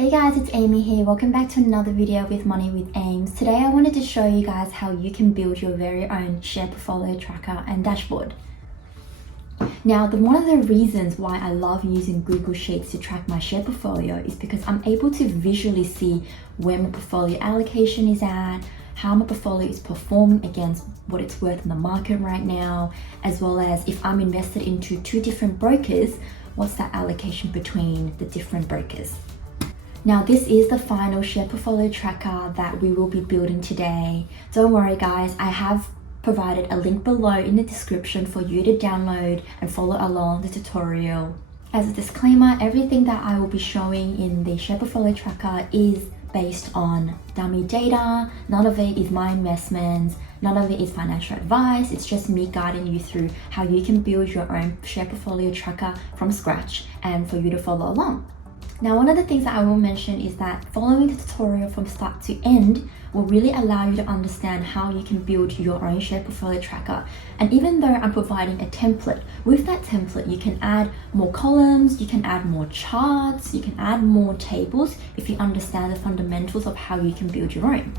Hey guys, it's Amy here. Welcome back to another video with Money with Ames. Today I wanted to show you guys how you can build your very own share portfolio tracker and dashboard. Now, one of the reasons why I love using Google Sheets to track my share portfolio is because I'm able to visually see where my portfolio allocation is at, how my portfolio is performing against what it's worth in the market right now, as well as if I'm invested into two different brokers, what's that allocation between the different brokers. Now, this is the final share portfolio tracker that we will be building today. Don't worry guys, I have provided a link below in the description for you to download and follow along the tutorial. As a disclaimer, everything that I will be showing in the share portfolio tracker is based on dummy data. None of it is my investments, none of it is financial advice. It's just me guiding you through how you can build your own share portfolio tracker from scratch and for you to follow along. Now, one of the things that I will mention is that following the tutorial from start to end will really allow you to understand how you can build your own share portfolio tracker. And even though I'm providing a template, with that template you can add more columns, you can add more charts, you can add more tables if you understand the fundamentals of how you can build your own.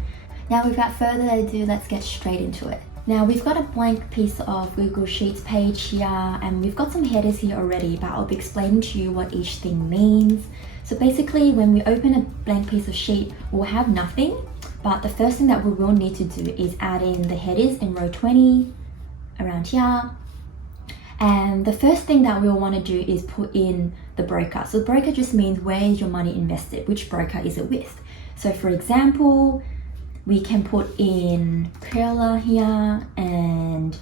Now, without further ado, let's get straight into it. Now, we've got a blank piece of Google Sheets page here, and we've got some headers here already, but I'll be explaining to you what each thing means. So basically, when we open a blank piece of sheet, we'll have nothing, but the first thing that we will need to do is add in the headers in row 20, around here. And the first thing that we'll want to do is put in the broker. So the broker just means where is your money invested, which broker is it with. So for example, we can put in Perla here, and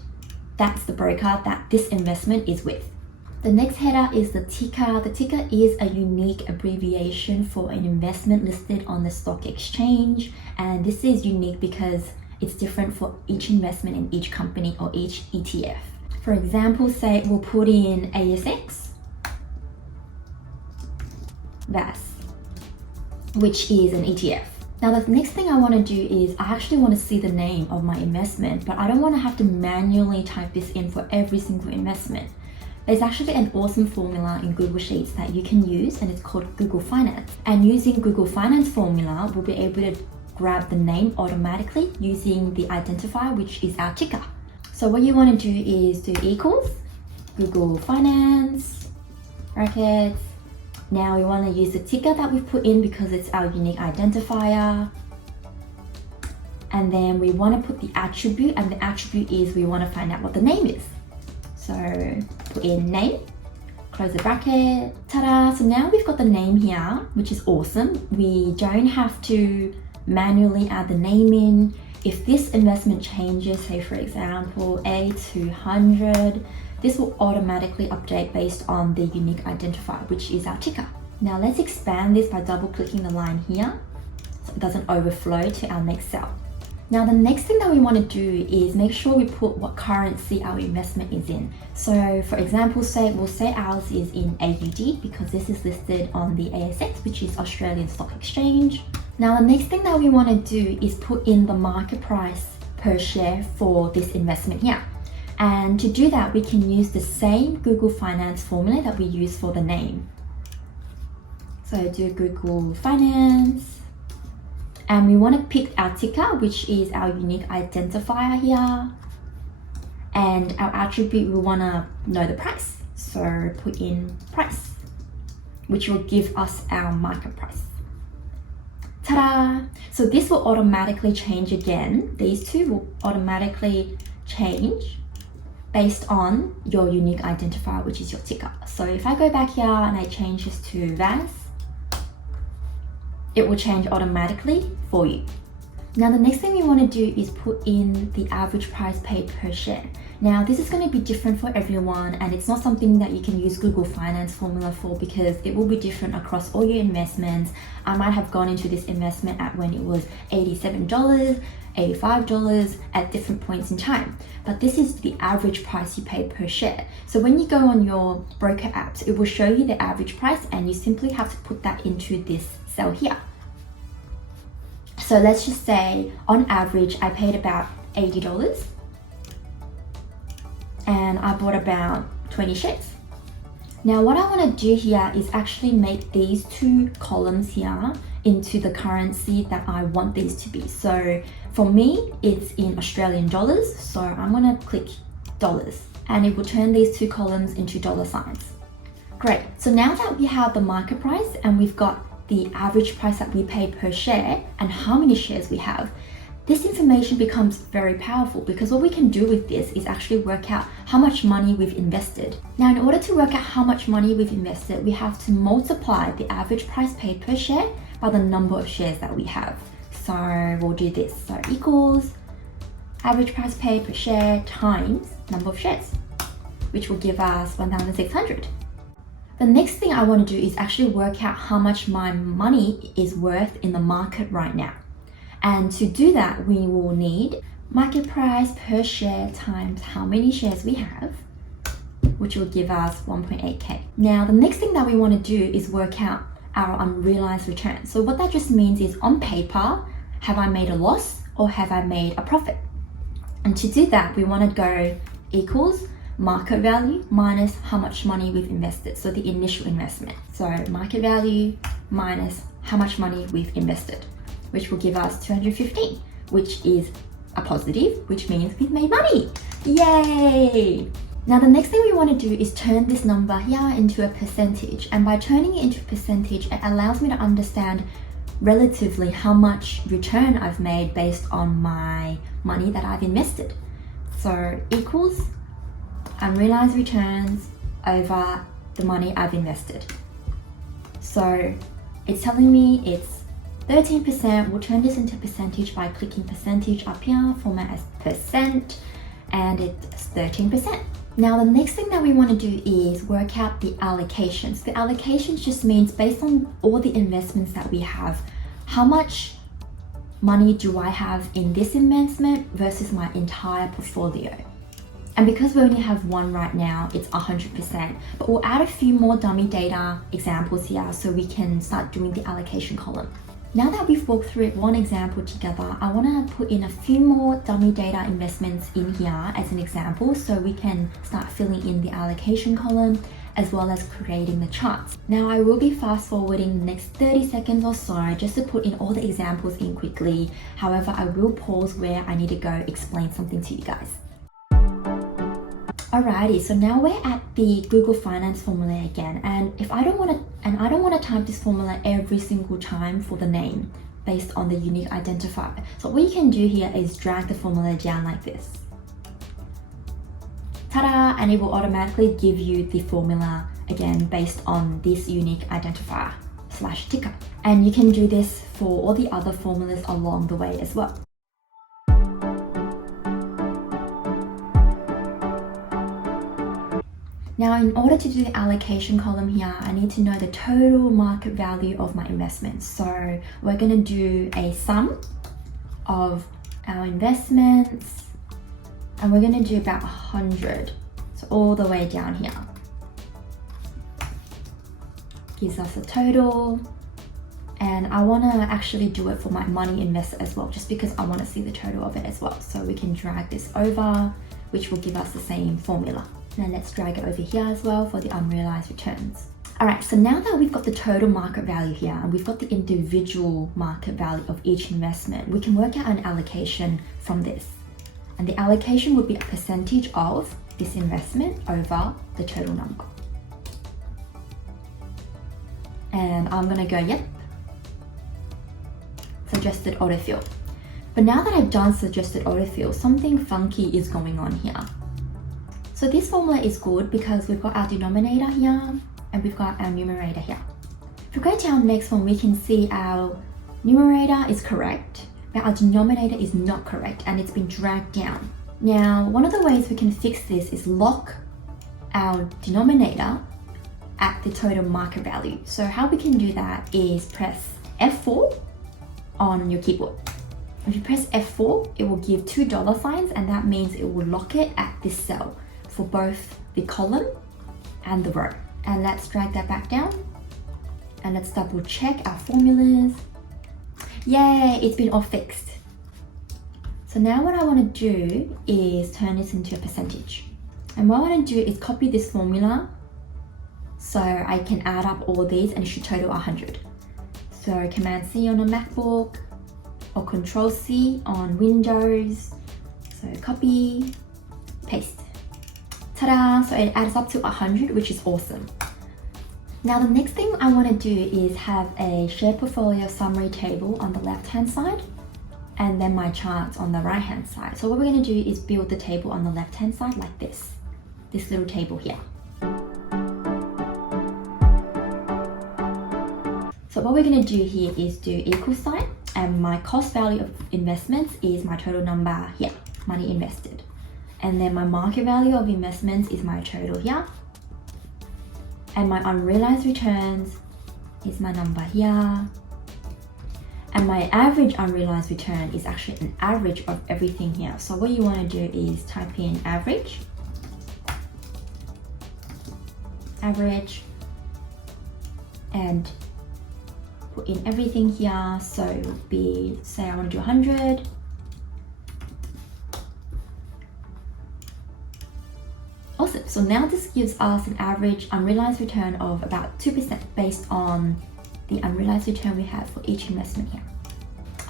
that's the broker that this investment is with. The next header is the ticker. The ticker is a unique abbreviation for an investment listed on the stock exchange, and this is unique because it's different for each investment in each company or each ETF. For example, say we'll put in ASX VAS, which is an ETF. Now, the next thing I want to do is I actually want to see the name of my investment, but I don't want to have to manually type this in for every single investment. There's actually an awesome formula in Google Sheets that you can use, and it's called GoogleFinance. And using GoogleFinance formula, we'll be able to grab the name automatically using the identifier, which is our ticker. So what you want to do is do equals GoogleFinance brackets. Now we want to use the ticker that we've put in because it's our unique identifier. And then we want to put the attribute, and the attribute is we want to find out what the name is. So put in name, close the bracket, ta-da! So now we've got the name here, which is awesome. We don't have to manually add the name in. If this investment changes, say for example, A200, this will automatically update based on the unique identifier, which is our ticker. Now let's expand this by double clicking the line here so it doesn't overflow to our next cell. Now, the next thing that we want to do is make sure we put what currency our investment is in. So for example, we'll say ours is in AUD because this is listed on the ASX, which is Australian Stock Exchange. Now, the next thing that we want to do is put in the market price per share for this investment here. And to do that, we can use the same GoogleFinance formula that we use for the name. So do GoogleFinance. And we want to pick our ticker, which is our unique identifier here. And our attribute, we want to know the price. So put in price, which will give us our market price. Ta-da! So this will automatically change again. These two will automatically change based on your unique identifier, which is your ticker. So if I go back here and I change this to VAS, it will change automatically for you. Now, the next thing we want to do is put in the average price paid per share. Now, this is going to be different for everyone, and it's not something that you can use GoogleFinance formula for because it will be different across all your investments. I might have gone into this investment at when it was $87, $85 at different points in time. But this is the average price you pay per share. So when you go on your broker apps, it will show you the average price, and you simply have to put that into this cell here. So let's just say on average, I paid about $80 and I bought about 20 shares. Now what I want to do here is actually make these two columns here into the currency that I want these to be. So for me, it's in Australian dollars. So I'm going to click dollars and it will turn these two columns into dollar signs. Great. So now that we have the market price and we've got the average price that we pay per share and how many shares we have, this information becomes very powerful because what we can do with this is actually work out how much money we've invested. Now, in order to work out how much money we've invested, we have to multiply the average price paid per share by the number of shares that we have. So we'll do this. So equals average price paid per share times number of shares, which will give us 1,600. The next thing I want to do is actually work out how much my money is worth in the market right now. And to do that, we will need market price per share times how many shares we have, which will give us 1.8k. Now, the next thing that we want to do is work out our unrealized return. So what that just means is on paper, have I made a loss or have I made a profit? And to do that, we want to go equals market value minus how much money we've invested. So the initial investment. So market value minus how much money we've invested, which will give us 215, which is a positive, which means we've made money. Yay! Now the next thing we want to do is turn this number here into a percentage. And by turning it into a percentage, it allows me to understand relatively how much return I've made based on my money that I've invested. So equals unrealized returns over the money I've invested. So it's telling me it's 13%. We'll turn this into percentage by clicking percentage up here, format as percent, and it's 13%. Now the next thing that we want to do is work out the allocations. The allocations just means based on all the investments that we have, how much money do I have in this investment versus my entire portfolio. And because we only have one right now, it's 100%, but we'll add a few more dummy data examples here so we can start doing the allocation column. Now that we've walked through one example together, I want to put in a few more dummy data investments in here as an example so we can start filling in the allocation column as well as creating the charts. Now I will be fast forwarding the next 30 seconds or so just to put in all the examples in quickly. However, I will pause where I need to go explain something to you guys. Alrighty, so now we're at the GoogleFinance formula again, and I don't want to type this formula every single time for the name based on the unique identifier. So what you can do here is drag the formula down like this. Ta-da! And it will automatically give you the formula again based on this unique identifier / ticker. And you can do this for all the other formulas along the way as well. Now, in order to do the allocation column here, I need to know the total market value of my investments. So we're going to do a sum of our investments, and we're going to do about 100. So all the way down here. Gives us a total. And I want to actually do it for my money invested as well, just because I want to see the total of it as well. So we can drag this over, which will give us the same formula. Now let's drag it over here as well for the unrealized returns. Alright, so now that we've got the total market value here and we've got the individual market value of each investment, we can work out an allocation from this. And the allocation would be a percentage of this investment over the total number. And I'm gonna go, yep, suggested autofill. But now that I've done suggested autofill, something funky is going on here. So this formula is good because we've got our denominator here and we've got our numerator here. If we go to our next one, we can see our numerator is correct, but our denominator is not correct and it's been dragged down. Now, one of the ways we can fix this is lock our denominator at the total market value. So how we can do that is press F4 on your keyboard. If you press F4, it will give $2 signs, and that means it will lock it at this cell for both the column and the row. And let's drag that back down and let's double check our formulas. Yay, it's been all fixed. So now what I want to do is turn this into a percentage. And what I want to do is copy this formula So I can add up all these and it should total 100. So Command C on a MacBook or Control C on Windows. So copy, paste. Ta-da! So it adds up to 100, which is awesome. Now the next thing I want to do is have a share portfolio summary table on the left-hand side and then my charts on the right-hand side. So what we're going to do is build the table on the left-hand side like this little table here. So what we're going to do here is do equal sign, and my cost value of investments is my total number here, money invested. And then my market value of investments is my total here. And my unrealized returns is my number here. And my average unrealized return is actually an average of everything here. So what you want to do is type in average, and put in everything here. So it would be, say I want to do 100. Awesome, so now this gives us an average unrealized return of about 2% based on the unrealized return we have for each investment here.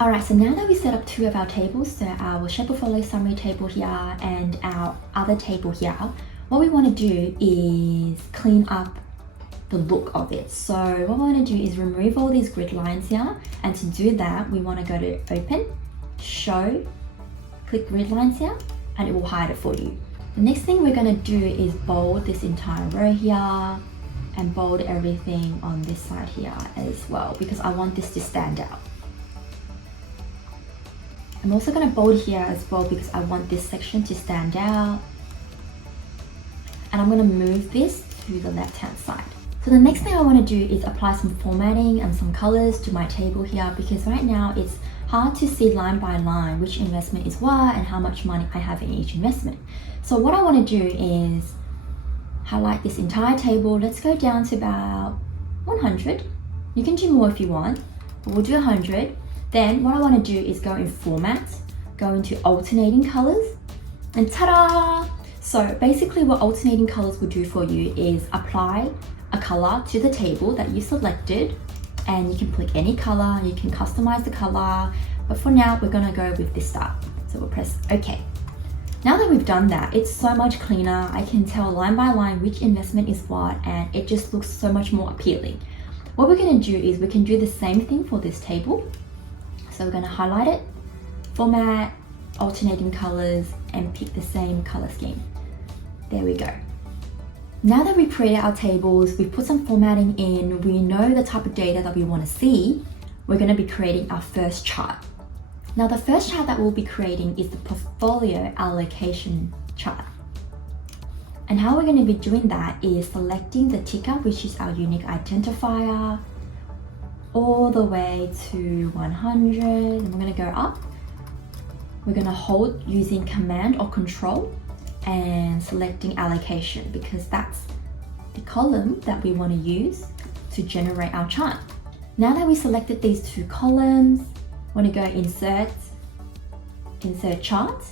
Alright, so now that we set up two of our tables, so our share portfolio summary table here and our other table here, what we want to do is clean up the look of it. So what we want to do is remove all these grid lines here, and to do that we want to go to open, show, click grid lines here, and it will hide it for you. The next thing we're going to do is bold this entire row here and bold everything on this side here as well, because I want this to stand out. I'm also going to bold here as well because I want this section to stand out. And I'm going to move this to the left hand side. So the next thing I want to do is apply some formatting and some colors to my table here, because right now it's hard to see line by line which investment is what and how much money I have in each investment. So what I want to do is highlight this entire table. Let's go down to about 100. You can do more if you want, but we'll do 100. Then what I want to do is go in format, go into alternating colors, and ta-da! So basically what alternating colors will do for you is apply a color to the table that you selected, and you can pick any color, you can customize the color, but for now we're going to go with this style. So we'll press OK. Now that we've done that, it's so much cleaner. I can tell line by line which investment is what, and it just looks so much more appealing. What we're going to do is we can do the same thing for this table. So we're going to highlight it, format, alternating colors, and pick the same color scheme. There we go. Now that we've created our tables, we've put some formatting in, we know the type of data that we want to see, we're going to be creating our first chart. Now the first chart that we'll be creating is the portfolio allocation chart. And how we're going to be doing that is selecting the ticker, which is our unique identifier, all the way to 100, and we're going to go up. We're going to hold using Command or Control and selecting allocation, because that's the column that we want to use to generate our chart. Now that we selected these two columns, want to go insert chart,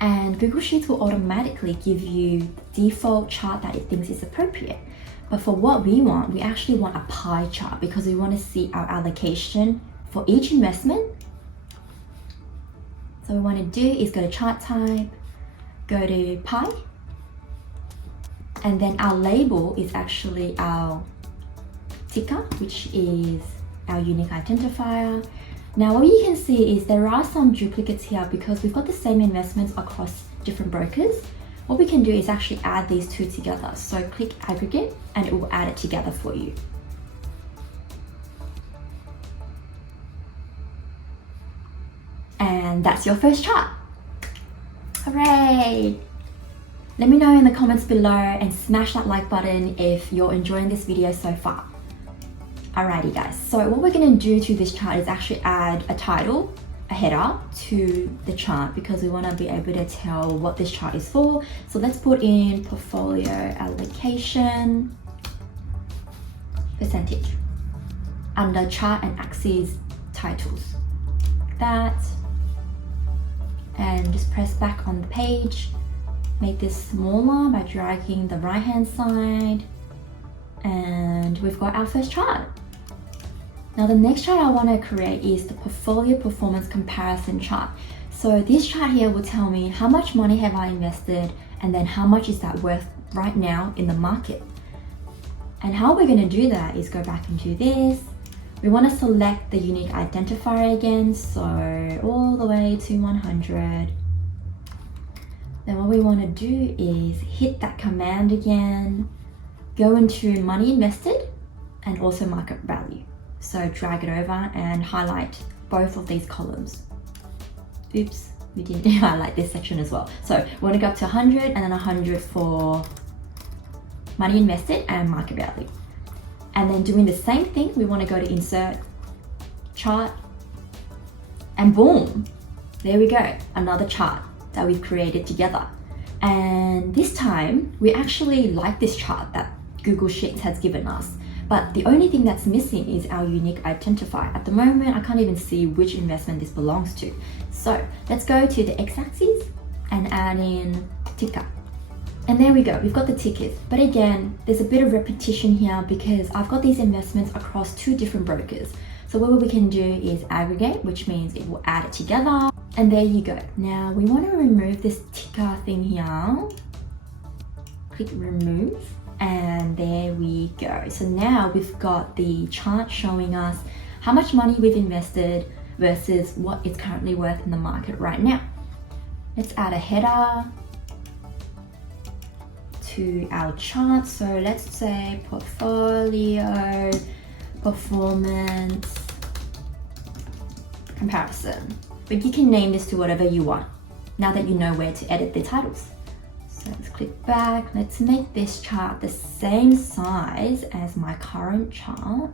and Google Sheets will automatically give you the default chart that it thinks is appropriate. But for what we want, we actually want a pie chart because we want to see our allocation for each investment. So what we want to do is go to chart type, go to pie, and then our label is actually our ticker, which is our unique identifier. Now what you can see is there are some duplicates here because we've got the same investments across different brokers. What we can do is actually add these two together. So click aggregate and it will add it together for you. And that's your first chart. Hooray! Let me know in the comments below and smash that like button if you're enjoying this video so far. Alrighty guys, so what we're going to do to this chart is actually add a title, a header to the chart because we want to be able to tell what this chart is for. So let's put in portfolio allocation percentage under chart and axis titles. Like that. And just press back on the page. Make this smaller by dragging the right hand side And we've got our first chart. Now the next chart I want to create is the portfolio performance comparison chart. So this chart here will tell me how much money have I invested and then how much is that worth right now in the market. And how we're going to do that is go back into this. We want to select the unique identifier again, so all the way to 100. Then what we want to do is hit that command again, go into money invested and also market value. So drag it over and highlight both of these columns. Oops, we didn't highlight this section as well. So we want to go up to 100 and then 100 for money invested and market value. And then doing the same thing, we want to go to insert, chart, and boom, there we go, another chart that we've created together. And this time, we actually like this chart that Google Sheets has given us. But the only thing that's missing is our unique identifier. At the moment, I can't even see which investment this belongs to. So let's go to the x-axis and add in ticker. And there we go, we've got the tickets. But again, there's a bit of repetition here because I've got these investments across 2 different brokers. So what we can do is aggregate, which means it will add it together. And there you go. Now we want to remove this ticker thing here. Click remove. And there we go. So now we've got the chart showing us how much money we've invested versus what it's currently worth in the market right now. Let's add a header to our chart. So let's say portfolio performance comparison. But you can name this to whatever you want now that you know where to edit the titles. So let's click back. Let's make this chart the same size as my current chart.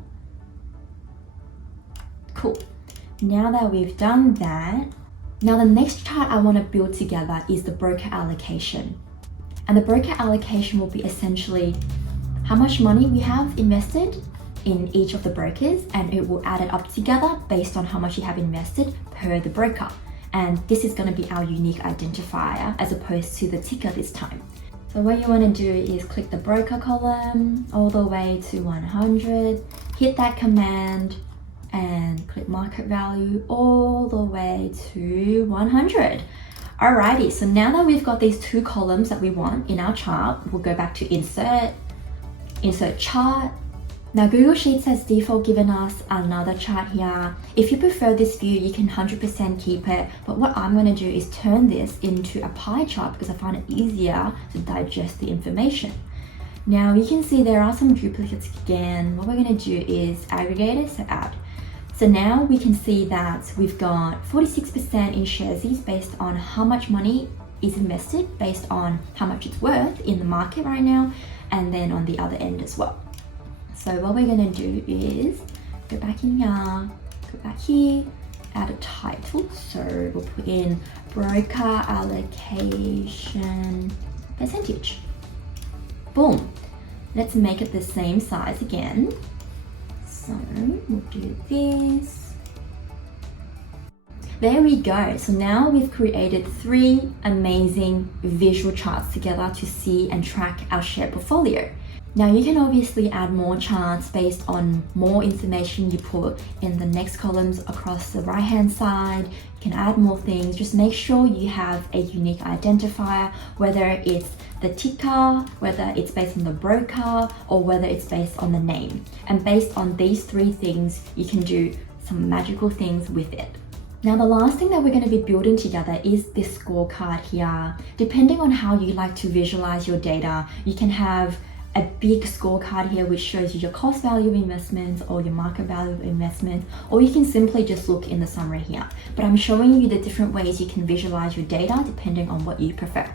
Cool. Now that we've done that, now the next chart I want to build together is the broker allocation. And the broker allocation will be essentially how much money we have invested in each of the brokers, and it will add it up together based on how much you have invested per the broker. And this is going to be our unique identifier as opposed to the ticker this time. So what you want to do is click the broker column all the way to 100, hit that command and click market value all the way to 100. Alrighty, so now that we've got these 2 columns that we want in our chart, we'll go back to insert chart. Now Google Sheets has default given us another chart here. If you prefer this view, you can 100% keep it. But what I'm going to do is turn this into a pie chart because I find it easier to digest the information. Now you can see there are some duplicates again. What we're going to do is aggregate it, so add. So now we can see that we've got 46% in sharesies based on how much money is invested based on how much it's worth in the market right now, and then on the other end as well. So what we're going to do is go back in here, go back here, add a title. So we'll put in broker allocation percentage. Boom. Let's make it the same size again. So we'll do this. There we go. So now we've created 3 amazing visual charts together to see and track our share portfolio. Now you can obviously add more charts based on more information you put in the next columns across the right hand side. You can add more things. Just make sure you have a unique identifier, whether it's the ticker, whether it's based on the broker, or whether it's based on the name. And based on these 3 things, you can do some magical things with it. Now the last thing that we're going to be building together is this scorecard here. Depending on how you like to visualize your data, you can have a big scorecard here which shows you your cost value of investments or your market value of investments, or you can simply just look in the summary here. But I'm showing you the different ways you can visualize your data depending on what you prefer.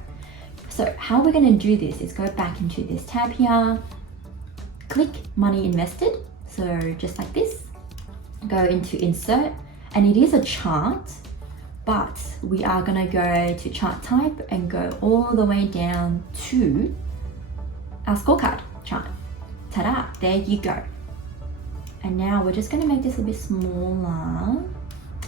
So how we're going to do this is go back into this tab here, click money invested, so just like this, go into insert, and it is a chart, but we are going to go to chart type and go all the way down to our scorecard chart. Ta-da, there you go. And now we're just going to make this a bit smaller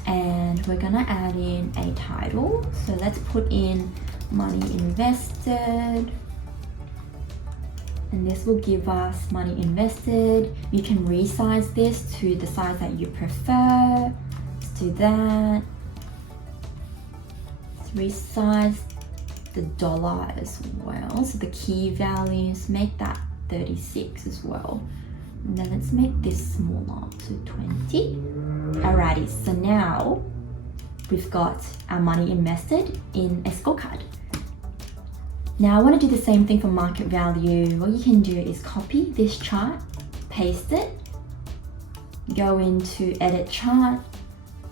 and we're going to add in a title. So let's put in money invested and this will give us money invested. You can resize this to the size that you prefer. Let's do that. Let's resize the dollar as well. So the key values, make that 36 as well. And then let's make this smaller to 20. Alrighty, so now we've got our money invested in a scorecard. Now I want to do the same thing for market value. What you can do is copy this chart, paste it, go into edit chart,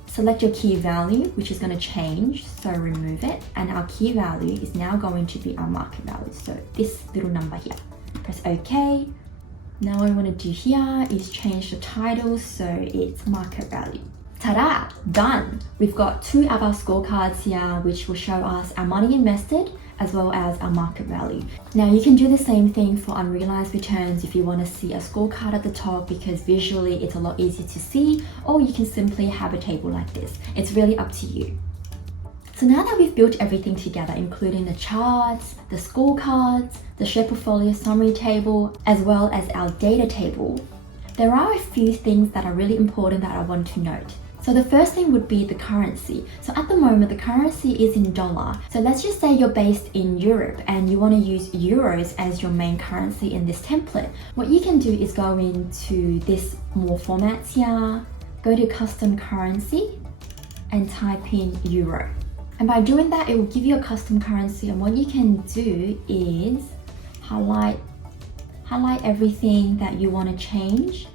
select your key value, which is going to change, so remove it, and our key value is now going to be our market value, so this little number here. Press OK. Now what I want to do here is change the title so it's market value. Ta-da! Done! We've got two of our scorecards here which will show us our money invested as well as our market value. Now you can do the same thing for unrealized returns if you want to see a scorecard at the top, because visually it's a lot easier to see, or you can simply have a table like this. It's really up to you. So now that we've built everything together, including the charts, the scorecards, the share portfolio summary table, as well as our data table, there are a few things that are really important that I want to note. So the first thing would be the currency. So at the moment, the currency is in dollar. So let's just say you're based in Europe and you want to use euros as your main currency in this template. What you can do is go into this more formats here, go to custom currency and type in euro. And by doing that, it will give you a custom currency. And what you can do is highlight everything that you want to change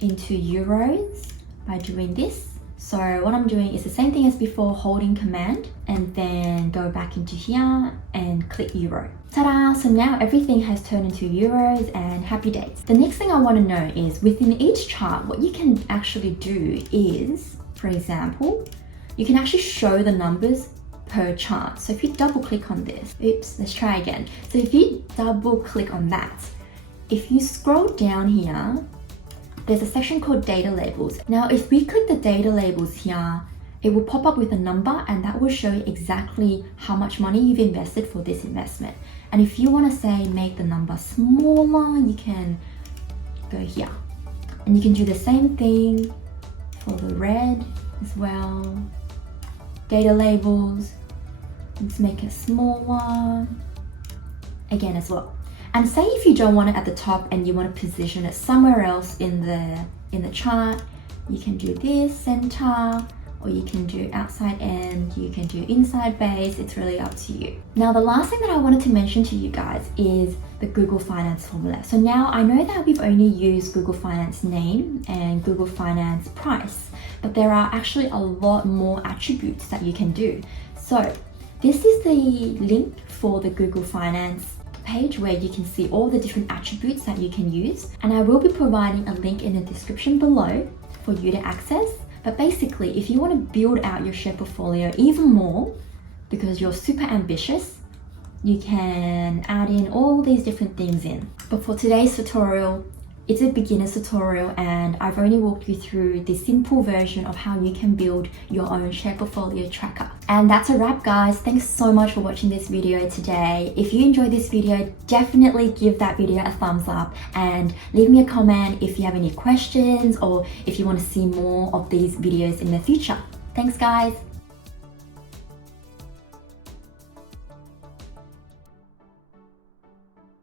into euros by doing this. So what I'm doing is the same thing as before, holding command and then go back into here and click euro. Ta-da! So now everything has turned into euros and happy days. The next thing I want to know is within each chart, what you can actually do is, for example, you can actually show the numbers per chart. So if you double click on this, oops, let's try again. So if you double click on that, if you scroll down here, there's a section called data labels. Now, if we click the data labels here, it will pop up with a number and that will show you exactly how much money you've invested for this investment. And if you want to say make the number smaller, you can go here. And you can do the same thing for the red as well. Data labels, let's make it smaller again as well. And say if you don't want it at the top and you want to position it somewhere else in the chart, you can do this, center, or you can do outside end, you can do inside base, it's really up to you. Now the last thing that I wanted to mention to you guys is the GoogleFinance formula. So now I know that we've only used GoogleFinance name and GoogleFinance price, but there are actually a lot more attributes that you can do. So this is the link for the GoogleFinance page where you can see all the different attributes that you can use, and I will be providing a link in the description below for you to access. But basically, if you want to build out your share portfolio even more because you're super ambitious, you can add in all these different things in. But for today's tutorial, it's a beginner's tutorial and I've only walked you through the simple version of how you can build your own share portfolio tracker. And that's a wrap, guys. Thanks so much for watching this video today. If you enjoyed this video, definitely give that video a thumbs up and leave me a comment if you have any questions or if you want to see more of these videos in the future. Thanks, guys.